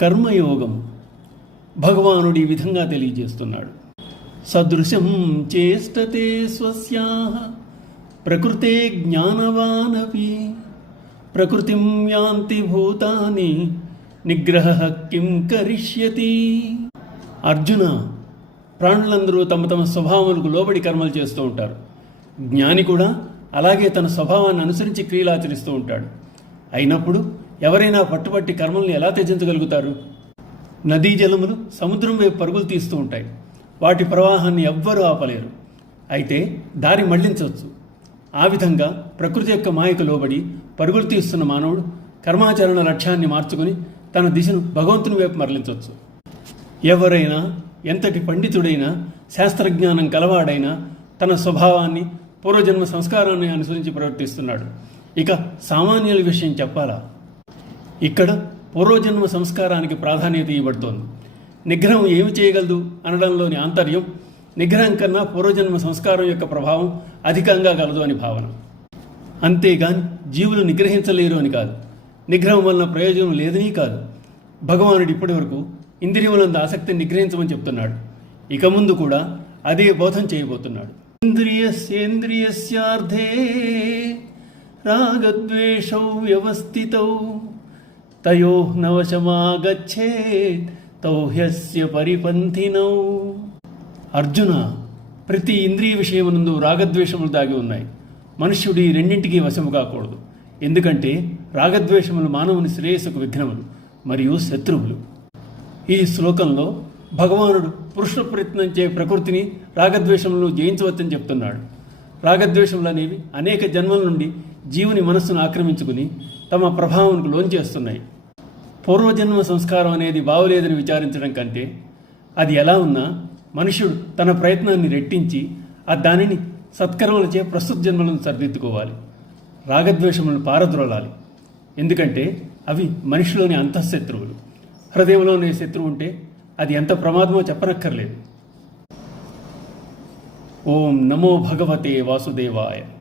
కర్మయోగం భగవానుడు ఈ విధంగా తెలియజేస్తున్నాడు. సదృశం చేష్టతే స్వస్యాః ప్రకృతే జ్ఞానవానపి ప్రకృతిం యాంతి భూతాని నిగ్రహ కిం కరిష్యతి. అర్జున, ప్రాణులందరూ తమ తమ స్వభావాలకు లోబడి కర్మలు చేస్తూ ఉంటారు. జ్ఞాని కూడా అలాగే తన స్వభావాన్ని అనుసరించి క్రియలు ఆచరిస్తూ ఉంటాడు. అయినప్పుడు ఎవరైనా పట్టుబట్టి కర్మల్ని ఎలా త్యజించగలుగుతారు? నదీ జలములు సముద్రం వైపు పరుగులు తీస్తూ ఉంటాయి. వాటి ప్రవాహాన్ని ఎవ్వరూ ఆపలేరు. అయితే దారి మళ్లించవచ్చు. ఆ విధంగా ప్రకృతి యొక్క మాయకు లోబడి పరుగులు తీస్తున్న మానవుడు కర్మాచరణ లక్ష్యాన్ని మార్చుకుని తన దిశను భగవంతుని వైపు మరలించవచ్చు. ఎవరైనా ఎంతటి పండితుడైనా శాస్త్రజ్ఞానం కలవాడైనా తన స్వభావాన్ని పూర్వజన్మ సంస్కారాన్ని అనుసరించి ప్రవర్తిస్తున్నాడు. ఇక సామాన్యుల విషయం చెప్పాలా? ఇక్కడ పూర్వజన్మ సంస్కారానికి ప్రాధాన్యత ఇవ్వబడుతోంది. నిగ్రహం ఏమి చేయగలదు అనడంలోని ఆంతర్యం నిగ్రహం కన్నా పూర్వజన్మ సంస్కారం యొక్క ప్రభావం అధికంగా గలదు అని భావన. అంతేగాని జీవులు నిగ్రహించలేరు అని కాదు. నిగ్రహం వలన ప్రయోజనం లేదని కాదు. భగవానుడు ఇప్పటి వరకు ఇంద్రియములందు ఆసక్తిని నిగ్రహించమని చెప్తున్నాడు. ఇక ముందు కూడా అదే బోధన చేయబోతున్నాడు. ఇంద్రియస్యేంద్రియస్యార్థే రాగద్వేషౌ వ్యవస్థితౌ తయోః నవశమాగచ్చేత్ తౌ హ్యస్య పరిపంథినౌ. అర్జున, ప్రతి ఇంద్రియ విషయమునందు రాగద్వేషములు దాగి ఉన్నాయి. మనుష్యుడు ఈ రెండింటికి వశము కాకూడదు. ఎందుకంటే రాగద్వేషములు మానవుని శ్రేయస్సుకు విఘ్నములు మరియు శత్రువులు. ఈ శ్లోకంలో భగవానుడు పురుష ప్రయత్నించే ప్రకృతిని రాగద్వేషములను జయించవచ్చని చెప్తున్నాడు. రాగద్వేషములు అనేవి అనేక జన్మల నుండి జీవుని మనస్సును ఆక్రమించుకుని తమ ప్రభావంకు లోంచేస్తున్నాయి. పూర్వజన్మ సంస్కారం అనేది బావులేదని విచారించడం కంటే అది ఎలా ఉన్నా మనుష్యుడు తన ప్రయత్నాన్ని రెట్టించి దానిని సత్కర్మలచే ప్రస్తుత జన్మలను సరిదిద్దుకోవాలి. రాగద్వేషములను పారద్రోలాలి. ఎందుకంటే అవి మనిషిలోని అంతఃశత్రువులు. హృదయంలోని శత్రువు ఉంటే అది ఎంత ప్రమాదమో చెప్పనక్కర్లేదు. ఓం నమో భగవతే వాసుదేవాయ.